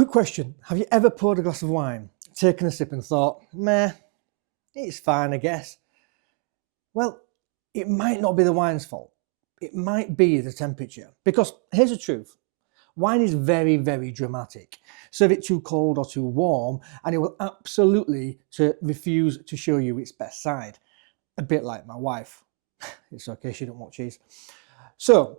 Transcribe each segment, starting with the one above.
Quick question. Have you ever poured a glass of wine, taken a sip and thought, meh, it's fine, I guess? Well, it might not be the wine's fault. It might be the temperature. Because here's the truth. Wine is very, very dramatic. Serve it too cold or too warm, and it will absolutely refuse to show you its best side. A bit like my wife. It's okay, she don't want cheese. So,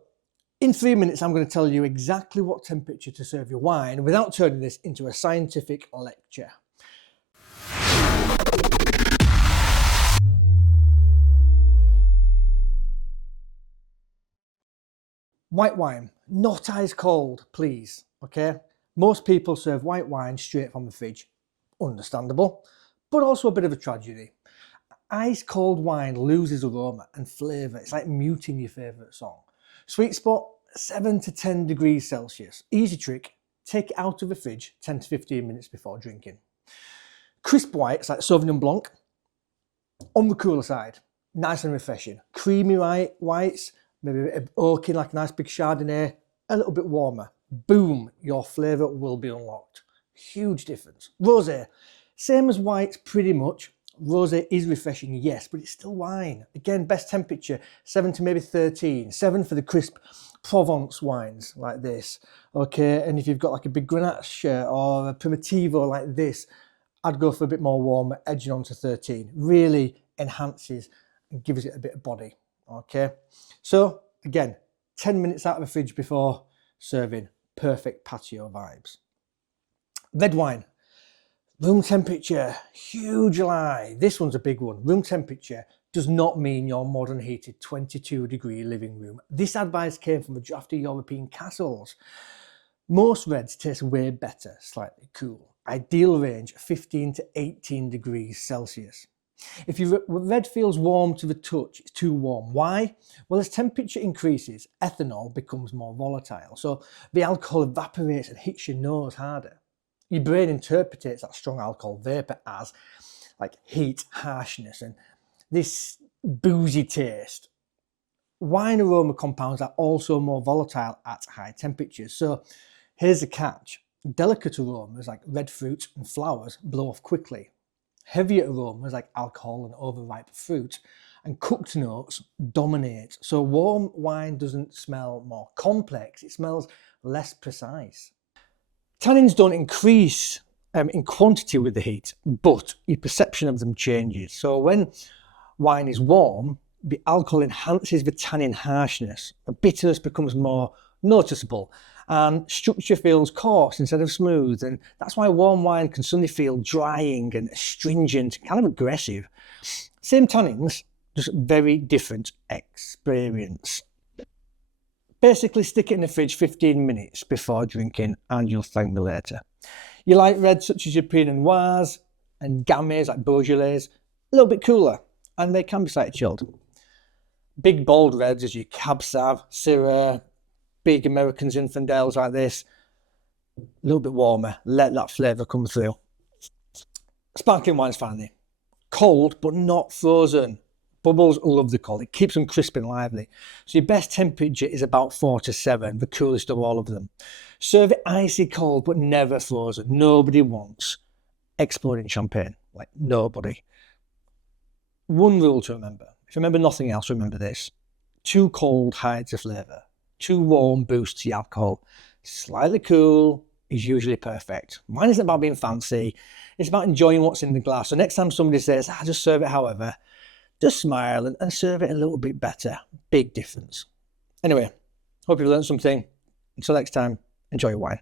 in 3 minutes, I'm going to tell you exactly what temperature to serve your wine without turning this into a scientific lecture. White wine, not ice cold, please, okay? Most people serve white wine straight from the fridge. Understandable, but also a bit of a tragedy. Ice cold wine loses aroma and flavour. It's like muting your favourite song. Sweet spot, 7 to 10 degrees Celsius. Easy trick, take it out of the fridge 10 to 15 minutes before drinking. Crisp whites like Sauvignon Blanc, on the cooler side, nice and refreshing. Creamy whites, maybe a bit of oaking like a nice big Chardonnay, a little bit warmer. Boom, your flavour will be unlocked. Huge difference. Rosé, same as whites pretty much. Rosé is refreshing, yes, but it's still wine. Again, best temperature, 7 to maybe 13. 7 for the crisp Provence wines like this. Okay, and if you've got like a big Grenache or a Primitivo like this, I'd go for a bit more warmer, edging on to 13. Really enhances and gives it a bit of body. Okay, so again, 10 minutes out of the fridge before serving. Perfect patio vibes. Red wine. Room temperature, huge lie. This one's a big one. Room temperature does not mean your modern heated 22-degree living room. This advice came from the drafty European castles. Most reds taste way better, slightly cool. Ideal range, 15 to 18 degrees Celsius. If your red feels warm to the touch, it's too warm. Why? Well, as temperature increases, ethanol becomes more volatile. So the alcohol evaporates and hits your nose harder. Your brain interprets that strong alcohol vapor as like heat, harshness, and this boozy taste. Wine aroma compounds are also more volatile at high temperatures. So here's the catch. Delicate aromas like red fruit and flowers blow off quickly. Heavier aromas like alcohol and overripe fruit and cooked notes dominate. So warm wine doesn't smell more complex, it smells less precise. Tannins don't increase in quantity with the heat, but your perception of them changes. So when wine is warm, the alcohol enhances the tannin harshness. The bitterness becomes more noticeable and structure feels coarse instead of smooth. And that's why warm wine can suddenly feel drying and astringent, kind of aggressive. Same tannins, just very different experience. Basically, stick it in the fridge 15 minutes before drinking and you'll thank me later. You like reds such as your Pinot Noirs and Gamay like Beaujolais, a little bit cooler, and they can be slightly chilled. Big bold reds as your Cab Sav, Syrah, big American Zinfandels like this, a little bit warmer, let that flavour come through. Sparkling wine's finally cold but not frozen. Bubbles love the cold, it keeps them crisp and lively. So your best temperature is about 4 to 7, the coolest of all of them. Serve it icy cold but never frozen. Nobody wants exploding champagne, like nobody. One rule to remember, if you remember nothing else, remember this. Too cold hides the flavour. Too warm boosts the alcohol. Slightly cool is usually perfect. Wine isn't about being fancy, it's about enjoying what's in the glass. So next time somebody says, just serve it however, just smile and serve it a little bit better. Big difference. Anyway, hope you've learned something. Until next time, enjoy your wine.